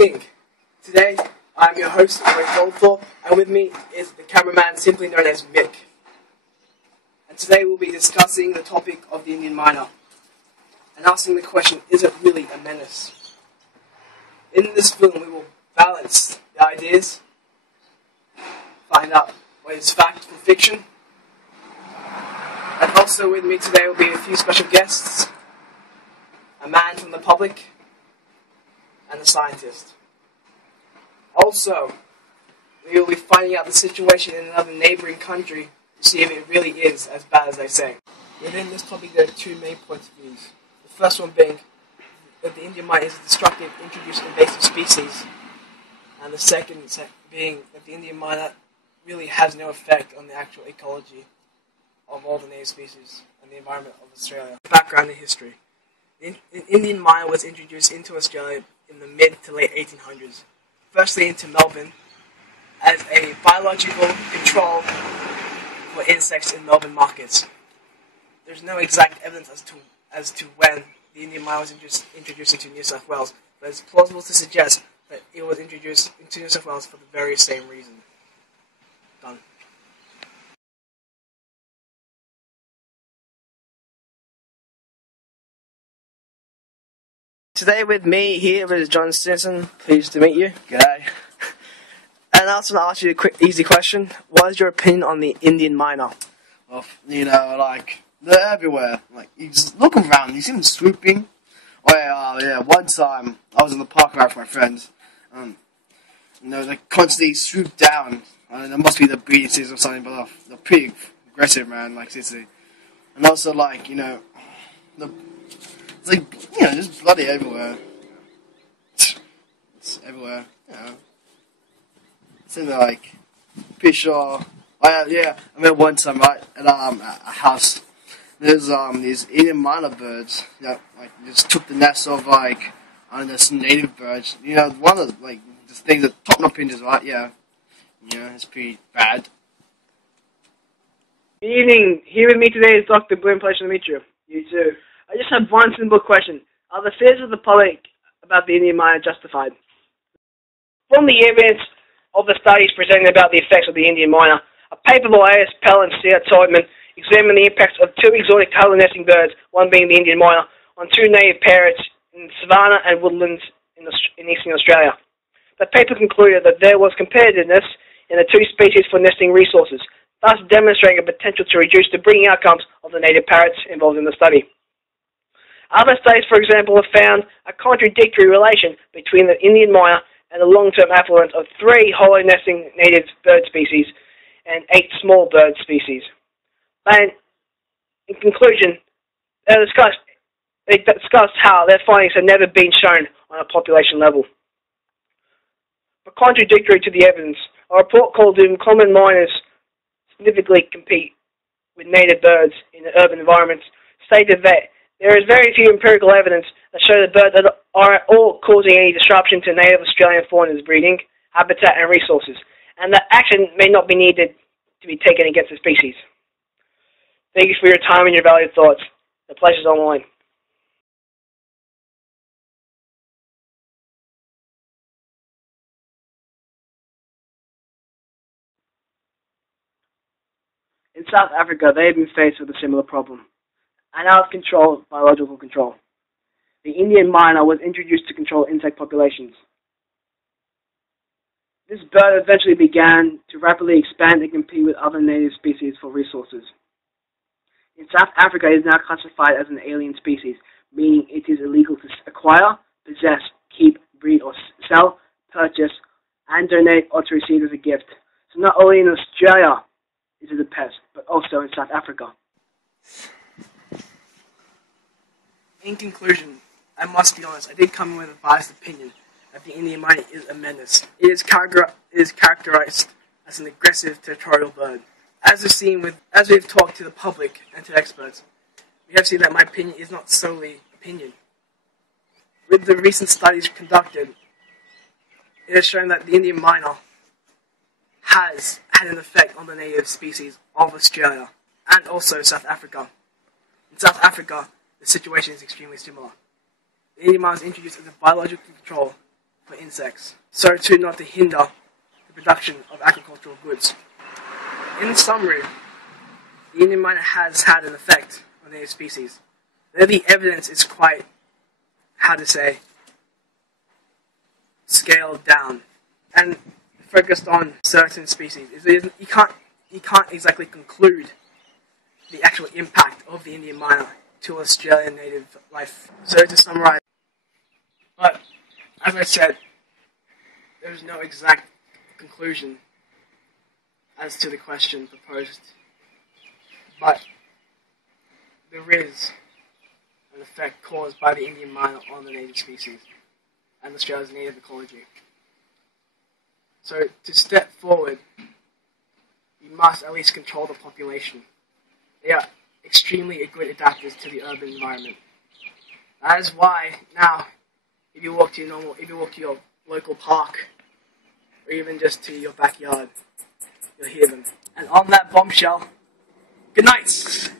evening. Today, I'm your host, Roy Goldthorpe, and with me is the cameraman simply known as Mick. And today we'll be discussing the topic of the Indian myna, and asking the question, is it really a menace? In this film, we will balance the ideas, find out what is fact from fiction, and also with me today will be a few special guests, a man from the public, and a scientist. Also, we will be finding out the situation in another neighbouring country to see if it really is as bad as they say. Within this topic there are two main points of view. The first one being that the Indian myna is a destructive, introduced invasive species, and the second being that the Indian myna really has no effect on the actual ecology of all the native species and the environment of Australia. Background and history. The Indian myna was introduced into Australia in the mid to late 1800s. Firstly into Melbourne as a biological control for insects in Melbourne markets. There's no exact evidence as to when the Indian myna was introduced into New South Wales, but it's plausible to suggest that it was introduced into New South Wales for the very same reason. Done. Today with me here is John Stinson. Pleased to meet you. G'day. And I also want to ask you a quick, easy question. What is your opinion on the Indian myna? Well, they're everywhere. You just look around, you see them swooping. One time I was in the park around with my friends. They constantly swoop down. There must be the breeding season or something, but they're pretty aggressive, man, seriously. And also, just bloody everywhere. It's everywhere, It's in pretty sure. I remember one time, right, at a house, there's these Indian myna birds that just took the nests of some native birds. One of the things that top knot pinches, right? Yeah, it's pretty bad. Good evening. Here with me today is Dr. Bloom. Pleasure to meet you. You too. I just have one simple question. Are the fears of the public about the Indian myna justified? From the evidence of the studies presented about the effects of the Indian myna, a paper by A.S. Pell and C.R. Todman examined the impacts of two exotic tunnel nesting birds, one being the Indian myna, on two native parrots in savanna and woodlands in eastern Australia. The paper concluded that there was competitiveness in the two species for nesting resources, thus demonstrating a potential to reduce the breeding outcomes of the native parrots involved in the study. Other studies, for example, have found a contradictory relation between the Indian myna and the long-term affluence of 3 hollow-nesting native bird species and 8 small bird species. And in conclusion, they discussed how their findings have never been shown on a population level. But contradictory to the evidence, a report called "Do Common Mynas Significantly Compete with Native Birds in Urban Environments" stated that there is very few empirical evidence that show that birds are at all causing any disruption to native Australian fauna's breeding, habitat and resources, and that action may not be needed to be taken against the species. Thank you for your time and your valued thoughts. The pleasure's on the line. In South Africa, they have been faced with a similar problem. And out of control, biological control. The Indian myna was introduced to control insect populations. This bird eventually began to rapidly expand and compete with other native species for resources. In South Africa, it is now classified as an alien species, meaning it is illegal to acquire, possess, keep, breed, or sell, purchase, and donate or to receive as a gift. So not only in Australia is it a pest, but also in South Africa. In conclusion, I must be honest, I did come in with a biased opinion that the Indian myna is a menace. It is characterized as an aggressive territorial bird. As we've talked to the public and to experts, we have seen that my opinion is not solely opinion. With the recent studies conducted, it has shown that the Indian myna has had an effect on the native species of Australia and also South Africa. In South Africa, the situation is extremely similar. The Indian myna was introduced as a biological control for insects, so too not to hinder the production of agricultural goods. In summary, the Indian myna has had an effect on native species. Though the evidence is quite, scaled down and focused on certain species. You can't exactly conclude the actual impact of the Indian myna to Australian native life. So to summarise, but as I said, there is no exact conclusion as to the question proposed, but there is an effect caused by the Indian myna on the native species and Australia's native ecology. So to step forward, you must at least control the population. They are extremely good adapters to the urban environment. That is why now, if you walk to your local park, or even just to your backyard, you'll hear them. And on that bombshell, good night!